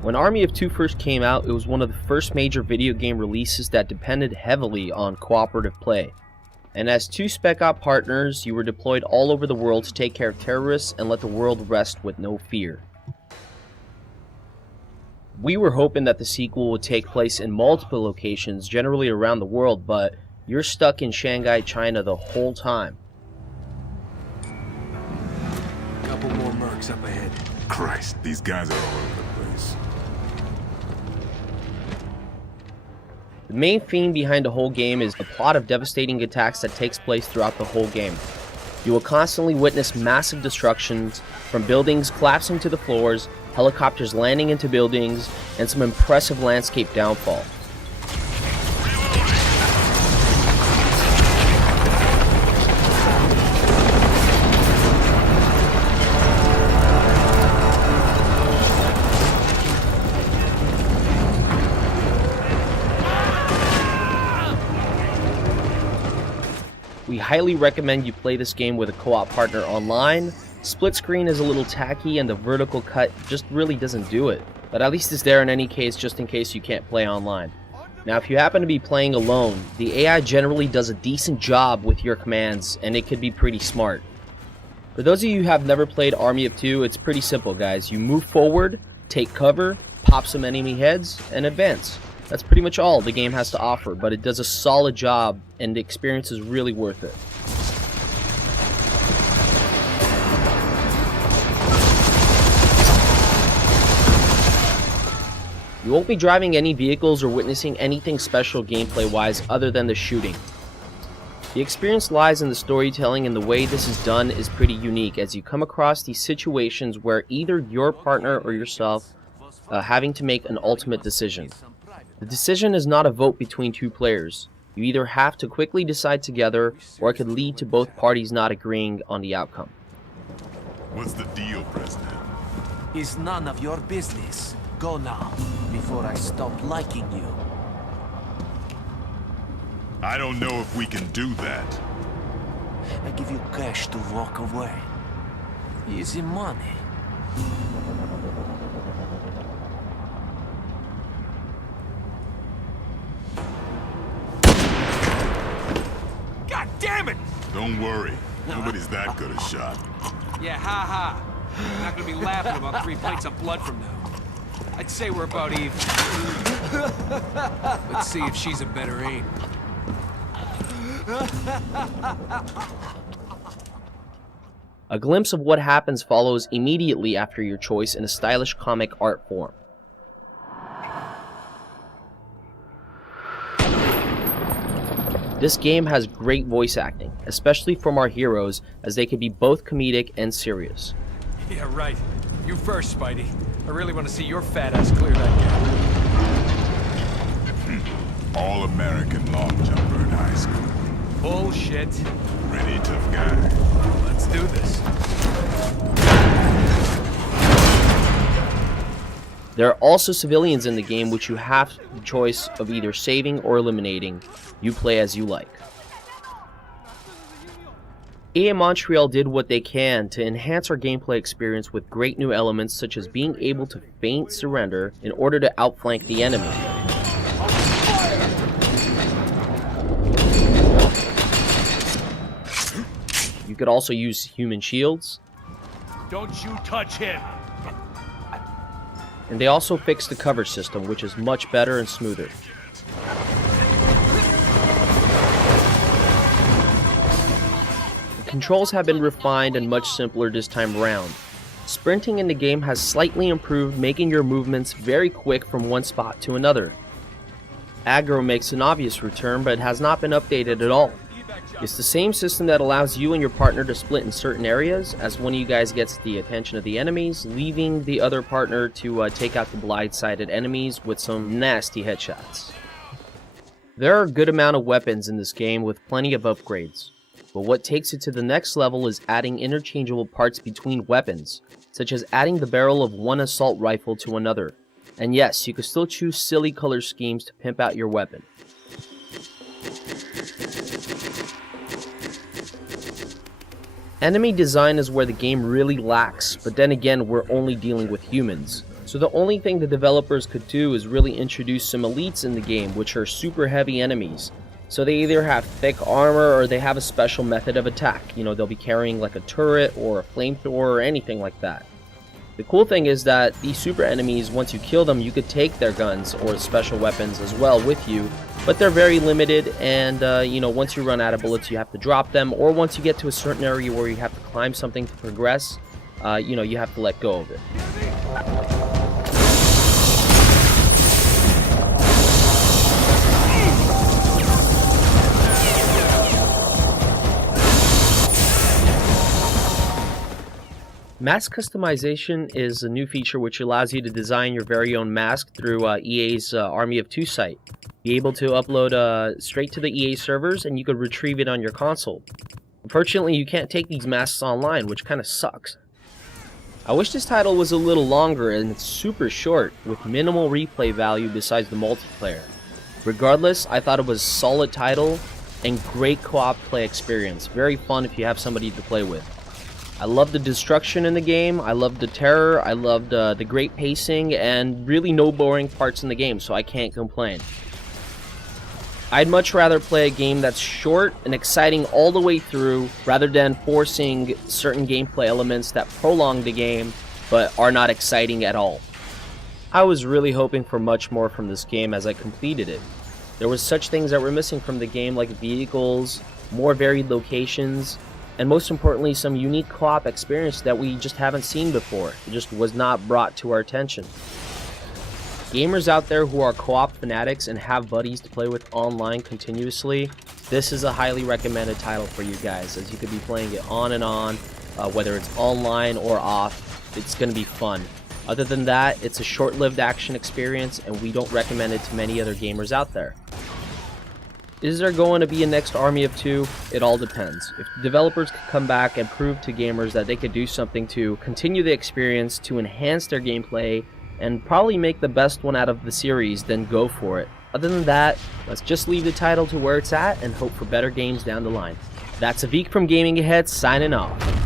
When Army of Two first came out, it was one of the first major video game releases that depended heavily on cooperative play. And as two Spec Op partners, you were deployed all over the world to take care of terrorists and let the world rest with no fear. We were hoping that the sequel would take place in multiple locations, generally around the world, but you're stuck in Shanghai, China the whole time. Couple more mercs up ahead. Christ, these guys are all over the place. The main theme behind the whole game is a plot of devastating attacks that takes place throughout the whole game. You will constantly witness massive destructions, from buildings collapsing to the floors, helicopters landing into buildings, and some impressive landscape downfall. We highly recommend you play this game with a co-op partner online. Split screen is a little tacky and the vertical cut just really doesn't do it, but at least it's there in any case just in case you can't play online. Now if you happen to be playing alone, the AI generally does a decent job with your commands and it could be pretty smart. For those of you who have never played Army of Two, it's pretty simple guys. You move forward, take cover, pop some enemy heads, and advance. That's pretty much all the game has to offer, but it does a solid job and the experience is really worth it. You won't be driving any vehicles or witnessing anything special gameplay-wise other than the shooting. The experience lies in the storytelling, and the way this is done is pretty unique as you come across these situations where either your partner or yourself having to make an ultimate decision. The decision is not a vote between two players. You either have to quickly decide together, or it could lead to both parties not agreeing on the outcome. What's the deal, President? It's none of your business. Go now, before I stop liking you. I don't know if we can do that. I give you cash to walk away. Easy money. God damn it! Don't worry. Nobody's that good a shot. Yeah, ha. I'm not gonna be laughing about 3 pints of blood from now. I'd say we're about even. Let's see if she's a better aim. A glimpse of what happens follows immediately after your choice in a stylish comic art form. This game has great voice acting, especially from our heroes, as they can be both comedic and serious. Yeah, right. You first, Spidey. I really want to see your fat ass clear that gap. All-American long jumper in high school. Bullshit. Pretty tough guy. Let's do this. There are also civilians in the game which you have the choice of either saving or eliminating. You play as you like. EA Montreal did what they can to enhance our gameplay experience with great new elements such as being able to feint surrender in order to outflank the enemy. You could also use human shields. Don't you touch him! And they also fixed the cover system, which is much better and smoother. The controls have been refined and much simpler this time around. Sprinting in the game has slightly improved, making your movements very quick from one spot to another. Aggro makes an obvious return, but it has not been updated at all. It's the same system that allows you and your partner to split in certain areas, as one of you guys gets the attention of the enemies, leaving the other partner to take out the blindsided enemies with some nasty headshots. There are a good amount of weapons in this game with plenty of upgrades, but what takes it to the next level is adding interchangeable parts between weapons, such as adding the barrel of one assault rifle to another. And yes, you can still choose silly color schemes to pimp out your weapon. Enemy design is where the game really lacks, but then again we're only dealing with humans, So the only thing the developers could do is really introduce some elites in the game, which are super heavy enemies. So they either have thick armor or they have a special method of attack. You know, they'll be carrying like a turret or a flamethrower or anything like that. The cool thing is that these super enemies, once you kill them, you could take their guns or special weapons as well with you, but they're very limited, and you know, once you run out of bullets you have to drop them, or once you get to a certain area where you have to climb something to progress, you know, you have to let go of it. Mask customization is a new feature which allows you to design your very own mask through EA's Army of Two site. Be able to upload straight to the EA servers, and you could retrieve it on your console. Unfortunately, you can't take these masks online, which kind of sucks. I wish this title was a little longer, and it's super short, with minimal replay value besides the multiplayer. Regardless, I thought it was a solid title and great co-op play experience. Very fun if you have somebody to play with. I loved the destruction in the game, I loved the terror, I loved the great pacing, and really no boring parts in the game, so I can't complain. I'd much rather play a game that's short and exciting all the way through, rather than forcing certain gameplay elements that prolong the game, but are not exciting at all. I was really hoping for much more from this game as I completed it. There were such things that were missing from the game, like vehicles, more varied locations, and most importantly, some unique co-op experience that we just haven't seen before. It just was not brought to our attention. Gamers out there who are co-op fanatics and have buddies to play with online continuously, this is a highly recommended title for you guys, as you could be playing it on and on, whether it's online or off. It's going to be fun. Other than that, it's a short-lived action experience, and we don't recommend it to many other gamers out there. Is there going to be a next Army of Two? It all depends. If the developers could come back and prove to gamers that they could do something to continue the experience, to enhance their gameplay, and probably make the best one out of the series, then go for it. Other than that, let's just leave the title to where it's at and hope for better games down the line. That's Avik from Gaming Ahead signing off.